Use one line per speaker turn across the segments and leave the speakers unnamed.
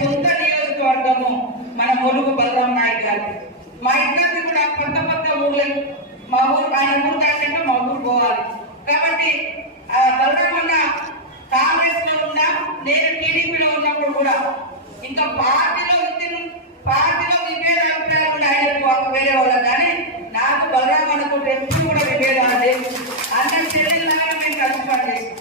సొంత నియోజకవర్గము మన ములుగు బలరాం నాయక్ గారు. మా ఇద్దరిది కూడా కొత్త కొత్త ఊర్లు మా ఊరు ఆయన ఊరు దాటంటే మా ఊరు పోవాలి. కాబట్టి బలరాం అన్న కాంగ్రెస్లో ఉన్నా నేను టీడీపీలో ఉన్నప్పుడు కూడా ఇంకా పార్టీలో పార్టీలో విభేద అభిప్రాయాలు ఉండే వేరే వాళ్ళం కానీ నాకు బలరాం అనుకుంటే ఎప్పుడు కూడా విభేదాలు లేవు అన్న చెల్లెల్లాగా మేము కలిసి పనిచేసాం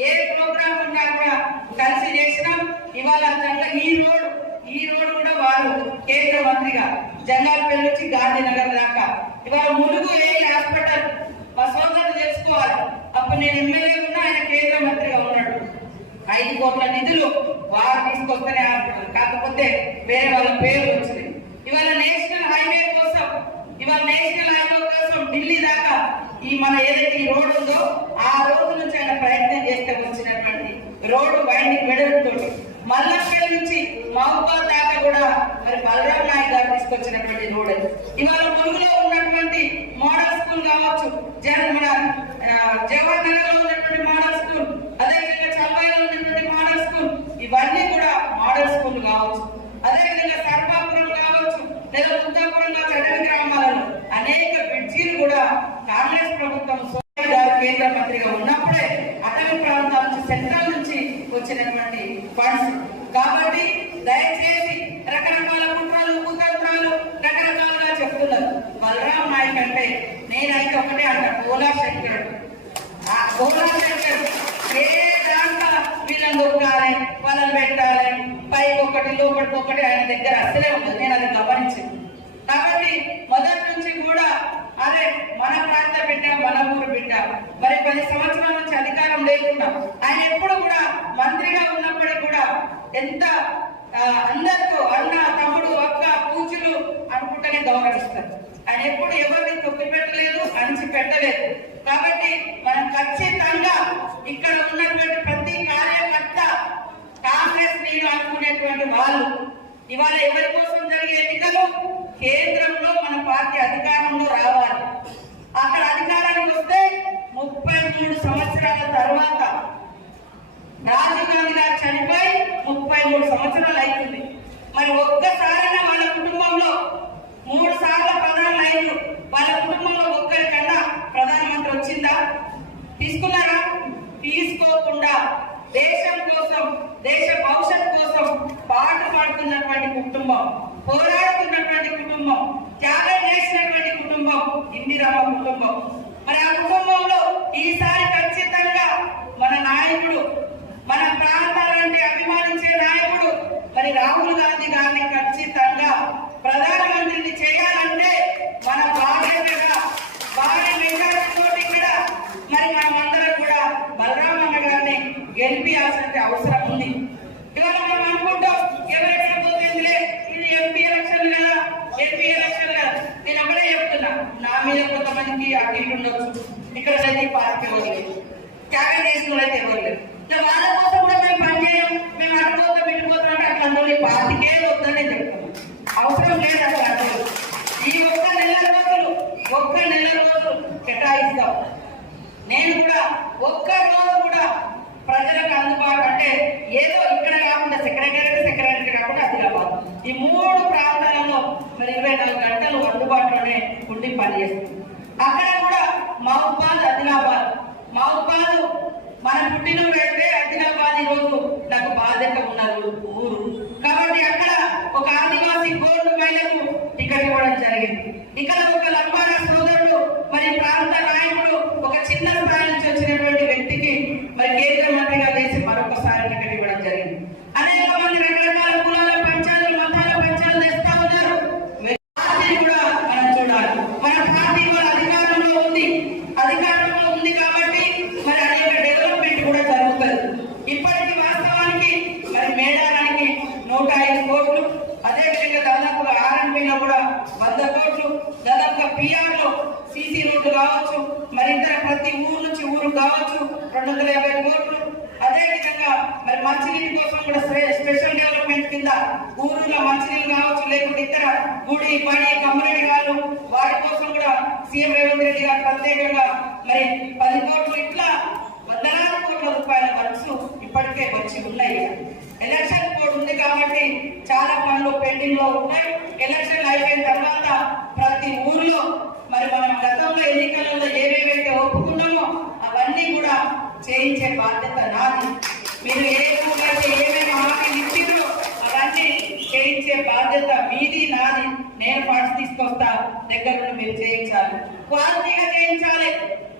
ఏ ప్రోగ్రామ్ ఉన్నా కూడా కలిసి చేసినాం ఇవాళ అట్లా ఈ రోడ్ ఈ రోడ్ కూడా వారు కేంద్ర మంత్రిగా జంగాలపల్లి నుంచి గాంధీనగర్ దాకా. ఇవాళ ములుగు ఏ హాస్పిటల్ మా సోదరులు తెలుసుకోవాలి. అప్పుడు నేను ఎమ్మెల్యే ఉన్నా ఆయన కేంద్ర మంత్రిగా ఉన్నాడు. ఐదు కోట్ల నిధులు వారు తీసుకొస్తేనే ఆడుతున్నారు కాకపోతే వేరే వాళ్ళ పేర్లు వచ్చినాయి ఇవాళ నేషనల్ హైవే కోసం ఇవాళ నేషనల్ హైవే కోసం ఢిల్లీ దాకా ఈ మన ఏదైతే ఈ రోడ్ ఉందో ఆ రోజు నుంచి ఆయన ప్రయత్నం చేస్తే వచ్చినటువంటి రోడ్డు వైండింగ్ వెడల్పుతోటి. మల్లపేట నుంచి మహబూబాద్ దాకా కూడా మరి బలరాం నాయక్ గారు తీసుకొచ్చినటువంటి రోడ్ ఇవాళ ములుగులో ఉన్నటువంటి మోడల్ స్కూల్ కావచ్చు జగన్ మన జవహర్ నగర్లో ఉన్నటువంటి మోడల్ స్కూల్ అదేవిధంగా చల్వాయిలో ఉన్నటువంటి మోడల్ స్కూల్ ఇవన్నీ కూడా మోడల్ స్కూల్ కావచ్చు అదేవిధంగా సర్వాపురం కావచ్చు లేదా ఉద్దాపురం కావచ్చు అటవీ గ్రామాలలో అనేక బ్రిడ్జీలు కూడా కాంగ్రెస్ ప్రభుత్వం సోనియా గారు కేంద్ర మంత్రిగా ఉన్నప్పుడే అటవీ ప్రాంతాల నుంచి సెంట్రల్ నుంచి వచ్చినటువంటి ఫండ్స్ కాబట్టి దయచేసి రకరకాల కుట్రలు కుతంత్రాలు రకరకాలుగా చెప్తున్నారు బలరాం నాయక్ అంటే నేనైతే ఒకటే అంటాను ఆ ఓలా శంకరుడు ఏ దాంట్లో వీళ్ళని దొరకాలి వాళ్ళని పెట్టాలి పైకి ఒకటి లోపలికి ఒకటి ఆయన దగ్గర అసలే ఉంటుంది నేను అది గమనించింది. కాబట్టి మొదటి నుంచి కూడా అదే మన ప్రాంత బిడ్డ మన ఊరు బిడ్డ మరి పది సంవత్సరాల నుంచి అధికారం లేకుండా ఆయన ఎప్పుడు కూడా మంత్రిగా ఉన్నప్పటికీ కూడా ఎంత అందరితో అన్న తమ్ముడు అక్క పూజలు అనుకుంటూనే గౌరవిస్తారు. ఆయన ఎప్పుడు ఎవరిని తొక్కి పెట్టలేదు అణిచి పెట్టలేదు. కాబట్టి మనం ఖచ్చితంగా ఇక్కడ ఉన్నటువంటి ప్రతి కార్యకర్త కాంగ్రెస్ నీళ్ళు అనుకునేటువంటి వాళ్ళు ఇవాళ ఎవరి కోసం జరిగే ఎన్నికలు? కేంద్రంలో మన పార్టీ అధికారంలో రావాలి. అక్కడ అధికారానికి వస్తే ముప్పై మూడు సంవత్సరాల తర్వాత రాజీవ్ గాంధీ గారు చనిపోయి ముప్పై మూడు సంవత్సరాలు అవుతుంది. మరి ఒక్కసారైనా మన కుటుంబంలో మూడు సార్లు ప్రధాని అయ్యారు. వాళ్ళ కుటుంబంలో ఒక్కరికన్నా ప్రధానమంత్రి వచ్చిందా? తీసుకున్నారా? తీసుకోకుండా దేశం కోసం దేశ భవిష్యత్ కోసం పాట పాడుతున్నటువంటి కుటుంబం పోరాడుతున్నటువంటి కుటుంబం త్యాగం చేసినటువంటి కుటుంబం ఇందిరమ్మ కుటుంబం. మరి ఆ కుటుంబంలో ఈసారి ఖచ్చితంగా మన నాయకుడు మన ప్రాంతాలంటే అభిమానించే నాయకుడు మరి రాహుల్ గాంధీ గారిని ఖచ్చితంగా ప్రధానమంత్రిని చేయాలంటే మన బాధ్యతగా భారీ మెజారిటీతో ఇక్కడ మరి మనమందరం కూడా బలరామన్న గారిని గెలిపియాల్సిన అవసరం ఉంది. ఇవాళ మనం అనుకుంటాం ఎవరెక్కడ పోతుందిలే ఇది ఎంపీ ఎలక్షన్ కదా ఎంపీ ఎలక్షన్ కదా. నేను ఒకటే చెప్తున్నా నా మీద కొంతమందికి అటు ఉండొచ్చు. ఇక్కడ అయితే పార్టీ ఎవరు లేదు. త్యాగం అయితే ఎవరు లేరు ఇంకా వాళ్ళ కోసం కూడా మేము పనిచేయం మేము అటుపోతాం ఇటుపోతాం అంటే అట్లా అందులో పార్టీకే వద్దని నేను చెప్తున్నాను అవసరం లేదు అసలు అసలు ఈ ఒక్క నెల రోజులు ఒక్క నెల రోజులు కేటాయిస్తాం నేను కూడా ఒక్క రోజు కూడా ప్రజలకు అందుబాటు అంటే ఏదో ఇక్కడ కాకుండా సెక్రటరీ సెక్రటరీ కాకుండా ఆదిలాబాద్ ఈ మూడు ప్రాంతాలలో మరి ఇరవై నాలుగు గంటలు అందుబాటులోనే ఉండి పనిచేస్తుంది అక్కడ కూడా మహబాద్ ఆదిలాబాద్. మహబాద్ మన పుట్టిన వెళ్తే ఆదిలాబాద్ ఈ రోజు నాకు బాధ్యత ఉన్నది ఊరు. కాబట్టి అక్కడ ఒక ఆదివాసీ గోల్డ్ మహిళకు టికెట్ ఇవ్వడం జరిగింది. ఇక్కడ ఒక లంబాడా సోదరుడు మరి ప్రాంత నాయకుడు ఒక చిన్న స్థాయి రెండు వందల యాభై కోట్లు అదే విధంగా మరి మంచినీటి కోసం కూడా స్పె- స్పెషల్ డెవలప్మెంట్ కింద ఊరులో మంచినీళ్ళు కావచ్చు లేకుంటే ఇతర గుడి పడి కమ్యూనిటీ వాళ్ళు వాటి కోసం కూడా సీఎం రేవంత్ రెడ్డి గారు ప్రత్యేకంగా మరి పది కోట్లు ఇట్లా వందలాది కోట్ల రూపాయల వర్క్స్ ఇప్పటికే వచ్చి ఉన్నాయి ఎలక్షన్ కోడ్ ఉంది కాబట్టి చాలా పనులు పెండింగ్లో ఉన్నాయి ఎలక్షన్ అయిపోయిన తర్వాత ప్రతి ఊర్లో మరి మనం గతంలో ఎన్నికలలో ఏవేవైతే ఒప్పుకున్నామో అవన్నీ కూడా చేయించే బాధ్యత నాది మీరు ఏ ఊళ్ళో అయితే ఏమేమి హామీలు ఇచ్చిండ్రో అవన్నీ చేయించే బాధ్యత మీది నాది నేను ఫండ్స్ తీసుకొస్తా దగ్గర నుండి మీరు చేయించాలి క్వాలిటీగా చేయించాలి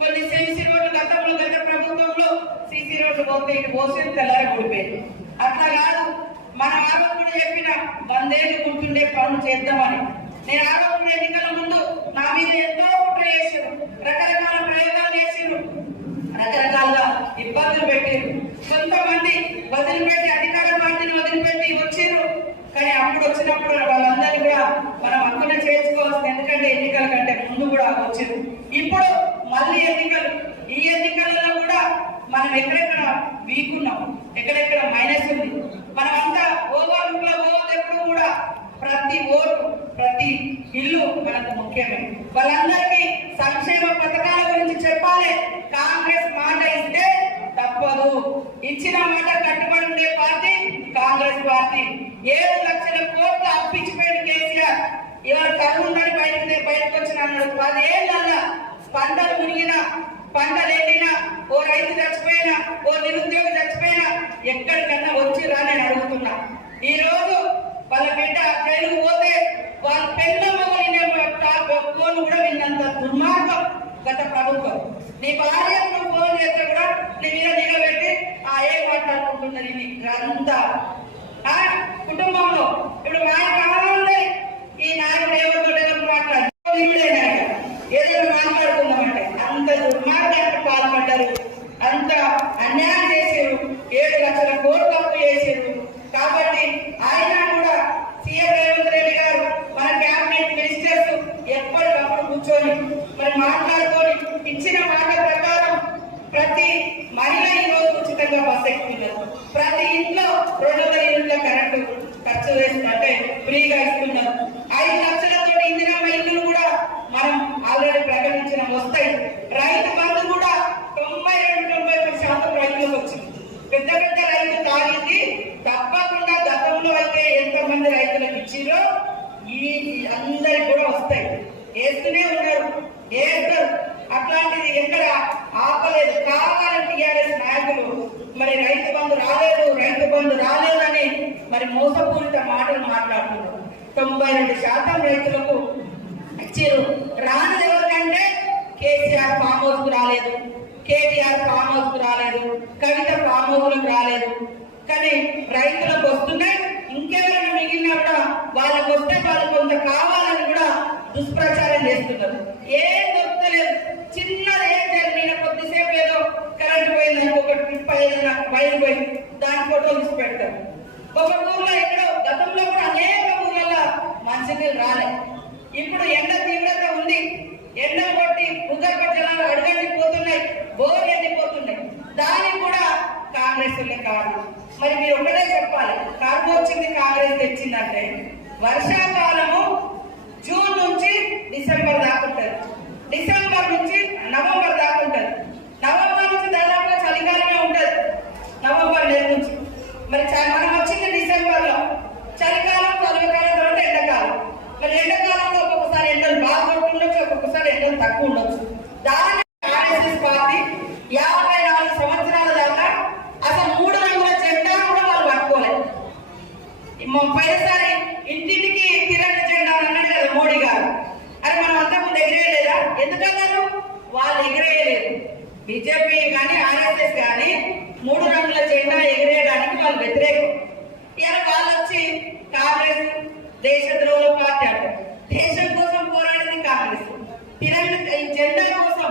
కొన్ని సీసీ రోడ్లు గతంలో గత ప్రభుత్వంలో సీసీ రోడ్లు పోసి తెల్లారి కూడిపోయింది అట్లా కాదు మన ఆరోగ్యం కూడా చెప్పిన వందేళ్ళు గుర్తుండే పనులు చేద్దామని. నేను ఆరోగ్యం ఎన్నికల ముందు నా మీద ఎంతో కుట్ర చేసారు రకరకాల ప్రయోగాలు చేసారు రకరకాలుగా ఇబ్బందులు పెట్టారు కొంతమంది వదిలిపెట్టి అధికార పార్టీని వదిలిపెట్టి వచ్చిర్రు కానీ అప్పుడు వచ్చినప్పుడు వాళ్ళందరినీ కూడా మనం అక్కడ చేసుకోవాల్సింది ఎందుకంటే ఎన్నికల కంటే ముందు కూడా వచ్చారు ఇప్పుడు మళ్ళీ ఎన్నికలు ఈ ఎన్నికలలో కూడా మనం ఎక్కడెక్కడ వీక్ ఉన్నాం ఎక్కడెక్కడ మైనస్ ఉంది? మనం అంతా ఓవర్లో పోవద్దు కూడా ప్రతి ఓటు ప్రతి ఇల్లు మనకు ముఖ్యమే. వాళ్ళందరికీ సంక్షేమ పథకాల గురించి చెప్పాలి కాంగ్రెస్ మాట ఇస్తే తప్పదు ఇచ్చిన మాట కట్టుబడి ఉండే పార్టీ కాంగ్రెస్ పార్టీ ఏడు లక్షల కోట్లు అప్పించిపోయిన కేసీఆర్ ఇవాళ కరువుందని బయటకు బయటకు వచ్చిన అన్నాడు పదేళ్ళల్లా పంటలు మునిగిన పంటలు ఎండినా ఓ రైతు చచ్చిపోయినా ఓ నిరుద్యోగి చచ్చిపోయినా ఎక్కడికన్నా వచ్చి రాని అడుగుతున్నా ఈ రోజు వాళ్ళ బిడ్డ జైలుకు పోతే వాళ్ళ పెద్ద మొదలైన ఫోన్ కూడా విన్నంత దుర్మార్గం గత ప్రభుత్వం. నీ భార్య ఫోన్ చేస్తే కూడా నీ మీద నిలబెట్టి ఆ ఏం మాట్లాడుకుంటున్నది అంతా కుటుంబంలో ఇప్పుడు మా కావాలి కావాలంటే ఈ నాయకుడు ఏమనుకుంటే మాట్లాడు ఏదైనా మాట్లాడుకుందామంటే అంత దుర్మార్గానికి పాల్పడ్డారు అంత అన్యాయం చేశారు ఏడు లక్షల కోట్లు అప్పు చేశారు కాబట్టి ఆయన కూడా సీఎం రేవంత్ రెడ్డి గారు మన క్యాబినెట్ మినిస్టర్స్ ఎప్పటికప్పుడు కూర్చొని మరి మాట్లాడుకొని ఇచ్చిన మాట ప్రకారం ప్రతి మహిళ ఈ రోజు ఉచితంగా బస్ ఎక్కుతున్నారు ప్రతి ఇంట్లో రెండు వందల యూనిట్ల కరెంటు ఖర్చు వేసినట్టే ఫ్రీగా ఇస్తున్నారు ఐదు లక్షలతో ఇందిరమ్మ ఇల్లు కూడా మనం ఆల్రెడీ ప్రకటించిన వస్తాయి రైతు బంధు కూడా తొంభై రెండు తొంభై మూడు శాతం రైతులకు వచ్చింది పెద్ద పెద్ద రైతు తాగింది తప్పకుండా గతంలో అయితే ఎంతమంది రైతులకు ఇచ్చిరో ఈ అందరికి కూడా వస్తాయి వేస్తూనే ఉన్నారు వేస్తారు అట్లాంటిది ఎక్కడ ఆపలేదు. కావాలని టీఆర్ఎస్ నాయకులు. మరి రైతు బంధు రాలేదు రైతు బంధు రాలేదని మరి మోసపూరిత మాటలు మాట్లాడుతున్నారు. తొంభై రెండు శాతం రైతులకు ఇచ్చారు. రానిది ఎవరికంటే కేసీఆర్ ఫామ్ హౌస్కు రాలేదు. కేటీఆర్ ఫామ్ హౌస్కు రాలేదు. కవిత ఫామ్ హౌస్లకు రాలేదు. కానీ రైతులకు వస్తున్నాయి. ఇంకెవరైనా మిగిలినా కూడా వాళ్ళకు వస్తే వాళ్ళు కొంత కావాలని కూడా దుష్ప్రచారం చేస్తున్నారు ఏం దొరకలేదు చిన్నది ఏం జరిగిన కొద్దిసేపు ఏదో కరెంట్ పోయింది ఒక ట్రిప్ అయ్యేది నాకు బయలు పోయి దాని ఫోటో తీసి పెడతారు. ఒక ఊర్లో ఎక్కడో గతంలో కూడా అనేక ఊర్లలో మంచినీళ్ళు రాలే. ఇప్పుడు ఎండ తీవ్రత ఉంది. ఎండ కొట్టి భూగర్భ జలాలు అడగండి పోతున్నాయి బోర్ ఎండిపోతున్నాయి దానికి కూడా కాంగ్రెస్ కారణం. మరి మీరు ఒకటే చెప్పాలి కార్బో వచ్చింది కాంగ్రెస్ తెచ్చిందంటే వర్షాకాలము జూన్ నుంచి డిసెంబర్ దాకా ఉంటుంది డిసెంబర్ నుంచి నవంబర్ దాకా ఉంటుంది నవంబర్ నుంచి దాదాపుగా చలికాలమే ఉంటుంది. నవంబర్ నెల నుంచి. మరి చ- మనం వచ్చింది డిసెంబర్లో చలికాలం చలికాలం తర్వాత ఎండాకాలం. మరి ఎండాకాలంలో ఒక్కొక్కసారి ఎండలు బాగా కొట్టుండొచ్చు ఒక్కొక్కసారి ఎండలు తక్కువ ఉండొచ్చు. దాని ఆర్ఎస్ఎస్ పార్టీ యాభై నాలుగు సంవత్సరాల దాకా అసలు మూడు రంగుల జెండా కూడా వాళ్ళు పట్టుకోలేదు. పైసారి ఇంటింటికి తిరంగ జెండా అని అన్నాడు కదా మోడీ గారు అరే మనం అంతకుముందు ఎగిరేయలేదా ఎందుకన్నారు? వాళ్ళు ఎగిరేయలేదు. బీజేపీ కానీ ఆర్ఎస్ఎస్ కానీ మూడు రంగుల జెండా ఎగిరేయడానికి వాళ్ళు వ్యతిరేకం. ఇలా వాళ్ళు వచ్చి కాంగ్రెస్ దేశ ద్రోహుల పార్టీ అంటారు. దేశం కోసం పోరాడింది కాంగ్రెస్. తిరంగ ఈ జెండా కోసం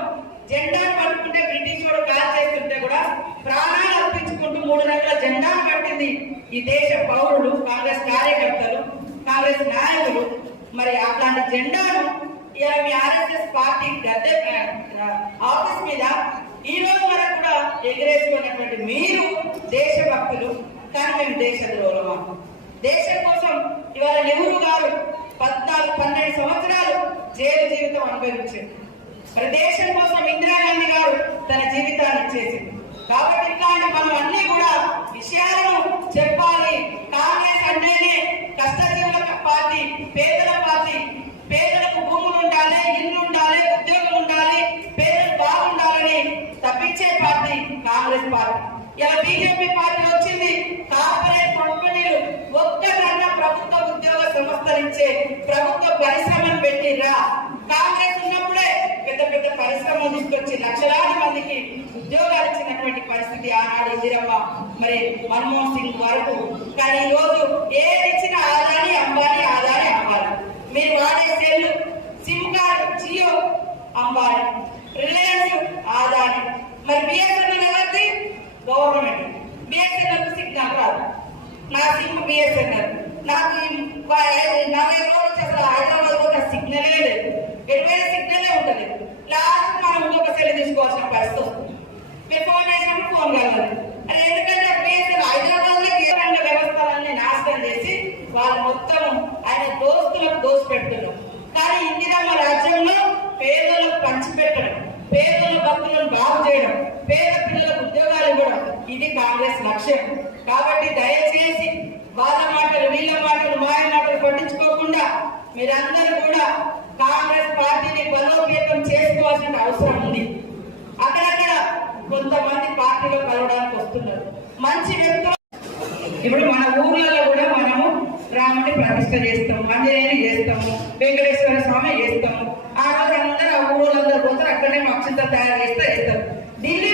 జెండా పట్టుకుంటే బ్రిటిష్ వాడు కాల్ చేస్తుంటే కూడా ప్రాణాలు అర్పించుకుంటూ మూడు రంగుల జెండా పట్టింది ఈ దేశ పౌరులు కాంగ్రెస్ కార్యకర్తలు కాంగ్రెస్ నాయకులు. మరి అట్లాంటి జెండాను ఇలా ఆర్ఎస్ఎస్ పార్టీ గద్దె ఆఫీస్ మీద ఈ రోజు వరకు కూడా ఎగిరేసుకున్నటువంటి మీరు దేశభక్తులు కానీ మేము దేశద్రోహమా దేశం కోసం ఇవాళ నెహ్రూ గారు పద్నాలుగు పన్నెండు సంవత్సరాలు జైలు జీవితం అనుభవించారు. మరి దేశం కోసం ఇందిరాగాంధీ గారు తన జీవితాన్ని ఇచ్చేసింది కాబట్టి ఇట్లాంటి మనం అన్ని కూడా విషయాలను చెప్పాలి. కాంగ్రెస్ అంటేనే కష్టజీవుల పార్టీ పేదల కాంగ్రెస్ పార్టీ. ఇలా బీజేపీ పార్టీ వచ్చింది కార్పొరేట్ కంపెనీలు ఒక్కదన్నా ప్రభుత్వ ఉద్యోగ సంస్థలు ఇచ్చే ప్రభుత్వ పరిశ్రమను పెట్టిరా కాంగ్రెస్ ఉన్నప్పుడే పెద్ద పెద్ద పరిశ్రమలు తీసుకొచ్చి లక్షలాది మందికి ఉద్యోగాలు ఇచ్చినటువంటి పరిస్థితి ఆనాడు ఇందిరమ్మ. మరి మన్మోహన్ సింగ్ వరకు. కానీ ఈ రోజు ఏది ఇచ్చినా ఆదాని అంబానీ ఆదాని అంబానీ. మీరు వాడే cell SIM card Jio Ambani. Reliance Adani. మరి బిఎస్ఎన్ఎల్ గవర్నమెంట్ బిఎస్ఎన్ఎల్ సిగ్నల్ రాదు. నా సిమ్ బిఎస్ఎన్ఎల్. నాకు నలభై రోజులు అసలు హైదరాబాద్లో సిగ్నలే లేదు. ఎటువంటి సిగ్నలే ఉంటుంది లాస్ట్ మనం ఇంకొక సెల్ తీసుకోవాల్సిన పరిస్థితి వస్తుంది. మీరు ఫోన్ చేసినప్పుడు ఫోన్ కావాలి అది ఎందుకంటే బిఎస్ఎన్ఎల్ హైదరాబాద్లో కేంద్ర వ్యవస్థలన్నీ నాశనం చేసి వాళ్ళు మొత్తం ఆయన దోస్తులకు దోసి పెడుతున్నారు కానీ ఇందిరమ్మ రాజ్యంలో పేదలకు పంచిపెట్టడం పేదల భక్తులను బాగు చేయడం పేద పిల్లలకు ఉద్యోగాలు ఇవ్వడం ఇది కాంగ్రెస్ లక్ష్యం కాబట్టి దయచేసి వాళ్ళ మాటలు వీళ్ళ మాటలు మాయ మాటలు పట్టించుకోకుండా మీరందరూ కూడా కాంగ్రెస్ పార్టీని బలోపేతం చేసుకోవాల్సిన అవసరం ఉంది. అక్కడక్కడ కొంతమంది పార్టీలో కలవడానికి వస్తున్నారు. మంచి వ్యక్తులు ఇప్పుడు మన ఊర్లలో కూడా మనము రాముని ప్రతిష్ట చేస్తాము ఆంజనేయుని చేస్తాము వెంకటేశ్వర స్వామి చేస్తాము. ఆ రోజు అందరూ ఆ ఊళ్ళందరూ పోతారు అక్కడే మక్షిత తయారు చేస్తే వేస్తారు ఢిల్లీ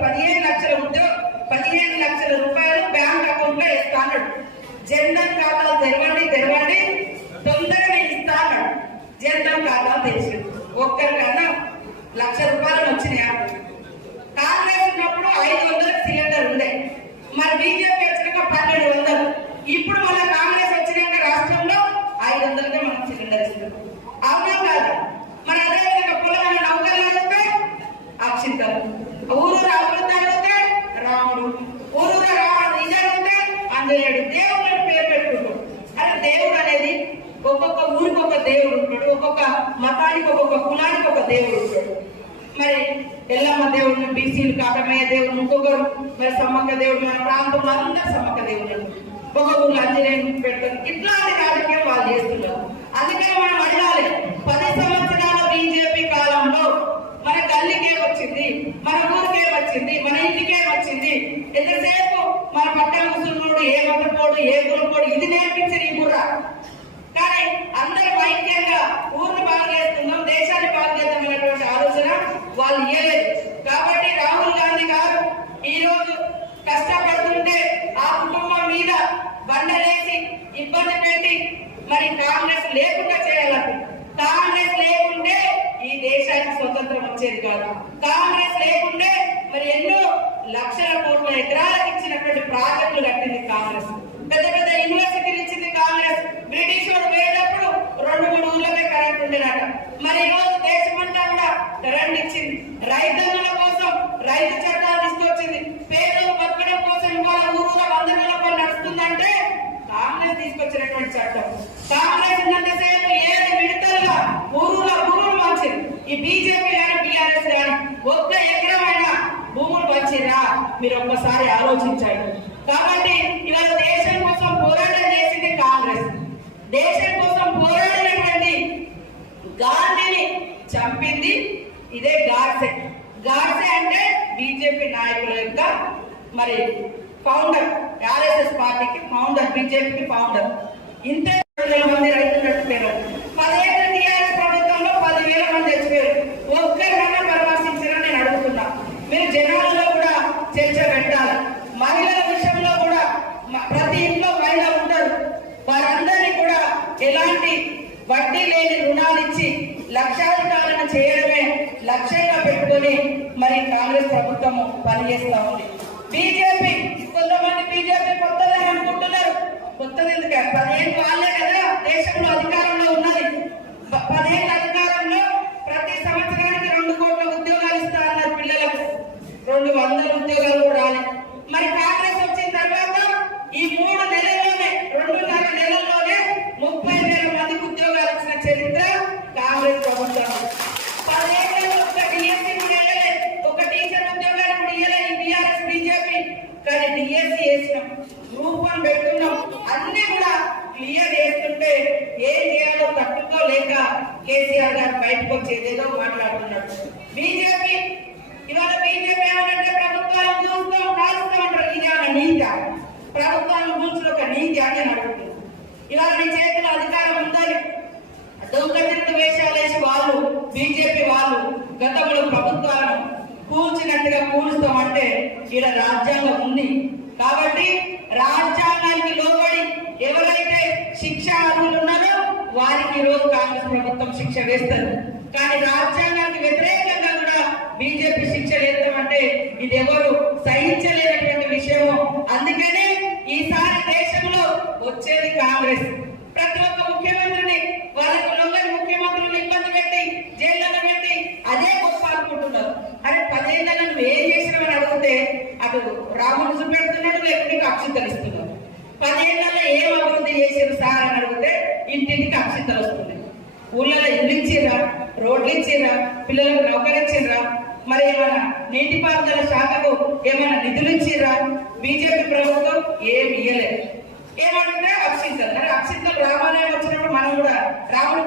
పదిహేను లక్షల ఉద్యోగ పదిహేను లక్షల రూపాయలు బ్యాంక్ అకౌంట్లో ఇస్తాడు అన్నాడు జన్ధన్ ఖాతాలు తెరవండి తెరవండి. తొందరగా ఇస్తా అన్నాడు జన్ధన్ ఖాతాలు తెరిచి. ఒక్కరికన్నా లక్ష రూపాయలు వచ్చినాయా? కాంగ్రెస్ ఉన్నప్పుడు ఐదు వందల సిలిండర్ ఉండే. మరి బీజేపీ వచ్చినాక పన్నెండు వందలు ఇప్పుడు మన కాంగ్రెస్ వచ్చినాక రాష్ట్రంలో ఐదు వందలకే మనం సిలిండర్ ఇస్తున్నాం అవునా కాదు మరి అదే విధంగా పొలమైన నౌకర్లు అడిగితే అక్షింతలు ఊరూరు అభివృద్ధి అడిగితే రాముడు ఊరూరు రాముడు ఇది అడిగితే ఆంజనేయుడు దేవుడు పేరు పెట్టుకుంటాడు అంటే దేవుడు అనేది ఒక్కొక్క ఊరికి ఒక దేవుడు ఉంటాడు ఒక్కొక్క మతానికి ఒక్కొక్క కులానికి ఒక దేవుడు ఉంటాడు మరి ఎల్లమ్మ దేవుడిని బీసీలు దేవుడు ఇంకొకరు మరి సమ్మక్క దేవుడు మన ప్రాంతం అందరూ సమ్మక్క దేవుడు. ఒక్కొక్కరు అంజనేయుని పెడతారు. ఇట్లాంటి రాజకీయం వాళ్ళు చేస్తున్నారు. అందుకే మనం అడగాలి పది సంవత్సరాల బీజేపీ కాలంలో మన గల్లీకే వచ్చింది మన ఊరికే వచ్చింది మన ఇంటికే వచ్చింది. ఎంతసేపు మన పక్కన ముసలినోడు ఏ మతపోడు ఏ గురుపోడు ఇది నేర్పించిన ఈ బుర్ర. కానీ అందరం ఐక్యంగా ఊరిని బాగు చేస్తున్నాం దేశాన్ని బాగు చేద్దాం అనేటువంటి ఆలోచన వాళ్ళు ఇయ్యలేదు కాబట్టి రాహుల్ గాంధీ గారు ఈ రోజు కష్టపడుతుంటే ఆ కుటుంబం మీద బండలేసి ఇబ్బంది పెట్టి మరి కాంగ్రెస్ లేకుండా చేయాలని కాంగ్రెస్ లేకుంటే ఈ దేశానికి స్వతంత్రం వచ్చేది కాదు. కాంగ్రెస్ లేకుంటే మరి ఎన్నో లక్షల కోట్ల ఎకరాలకు ఇచ్చినటువంటి ప్రాజెక్టులు కట్టింది కాంగ్రెస్. పెద్ద పెద్ద యూనివర్సిటీలు ఇచ్చింది కాంగ్రెస్. బ్రిటిష్ వాడు పోయేటప్పుడు రెండు మూడు ఊళ్ళకే కరెంట్ ఉండేనట మరి ఈరోజు రోజు దేశమంతా కూడా కరెంట్ ఇచ్చింది. రైతన్నుల కోసం రైతు చట్టాలు తీసుకొచ్చింది. పేదలు బతకడం కోసం ఇవాళ ఊరు వంద నెలల నడుస్తుందంటే కాంగ్రెస్ తీసుకొచ్చినటువంటి చట్టం. కాంగ్రెస్ ఉన్నంతసేపు ఏది విడతల్లో ఊరూర భూములు వచ్చింది ఈ బీజేపీ కానీ బీఆర్ఎస్ కానీ ఒక్క ఎకరమైన భూములు వచ్చిరా మీరు ఒక్కసారి ఆలోచించండి. కాబట్టి ఇవాళ దేశం కోసం పోరాటం చేసింది కాంగ్రెస్. దేశం కోసం పోరాడినటువంటి గాంధీని చంపింది ఇదే గాడ్సే. గాడ్సే అంటే బీజేపీ నాయకుల యొక్క మరి ఫౌండర్ ఆర్ఎస్ఎస్ పార్టీకి ఫౌండర్ బీజేపీకి ఫౌండర్ ఇంతే రెండు వేల మంది రైతులు చచ్చిపోయారు పదిహేను టీఆర్ఎస్ ప్రభుత్వంలో పదివేల మంది చచ్చిపోయారు ఒక్కరికన్నా పరామర్శించారని నేను అడుగుతున్నా. మీరు జనాల్లో కూడా చర్చ పెట్టాలి. మహిళల విషయంలో కూడా ప్రతి ఇంట్లో మహిళ ఉంటారు. వారందరినీ కూడా ఎలాంటి వడ్డీ లేని రుణాలు ఇచ్చి లక్షాధికారణ చేయడమే లక్ష్యంగా పెట్టుకొని మరి కాంగ్రెస్ ప్రభుత్వం పనిచేస్తా ఉంది. బీజేపీ ఉద్యోగాలు కూడా మరి ప్రభుత్వాలను కూర్చుని ఒక నీతి అని అడుగుతుంది ఇలా నీ చేతిలో అధికారం ఉందని దొంగతిట్టు వేషాలు వేసి వాళ్ళు బీజేపీ వాళ్ళు గతంలో ప్రభుత్వాలను కూల్చినట్టుగా కూలుస్తామంటే ఇలా రాజ్యాంగం ఉంది. కాబట్టి రాజ్యాంగానికి లోబడి ఎవరైతే శిక్ష అర్హులు ఉన్నారో వారికి ఈరోజు రోజు కాంగ్రెస్ ప్రభుత్వం శిక్ష వేస్తారు. కానీ రాజ్యాంగానికి వ్యతిరేకంగా బీజేపీ శిక్ష వేస్తామంటే ఇది ఎవరు సహించలేనటువంటి విషయము. అందుకనే ఈసారి దేశంలో వచ్చేది కాంగ్రెస్. ప్రతి ఒక్క ముఖ్యమంత్రిని వాళ్ళకు లొంగని ముఖ్యమంత్రులను ఇబ్బంది పెట్టి జైల్లో పెట్టి అదే గొప్ప అనుకుంటున్నారు. అరే పదేళ్ళ నువ్వు ఏం చేసినావని అడిగితే అటు రాముడు చూపెడుతున్నాడు లేకుంటే నీకు అక్షింతలు ఇస్తున్నాడు పదేళ్ళలో ఏం అభివృద్ధి చేసారు సార్ అని అడిగితే ఇంటింటికి అక్షింతలు వస్తుంది ఊళ్ళలో ఇల్లు ఇచ్చిర్రా రోడ్లు ఇచ్చిర్రా పిల్లలకు నౌకలు ఇచ్చిర్రా మరి ఏమైనా నీటిపారుదల శాఖకు ఏమైనా నిధులు ఇచ్చిరా బీజేపీ ప్రభుత్వం ఏమి ఇయ్యలేదు ఏమంటే అక్షింతలు. మరి అక్షింతలు రామాలయం వచ్చినప్పుడు మనం కూడా రాముడి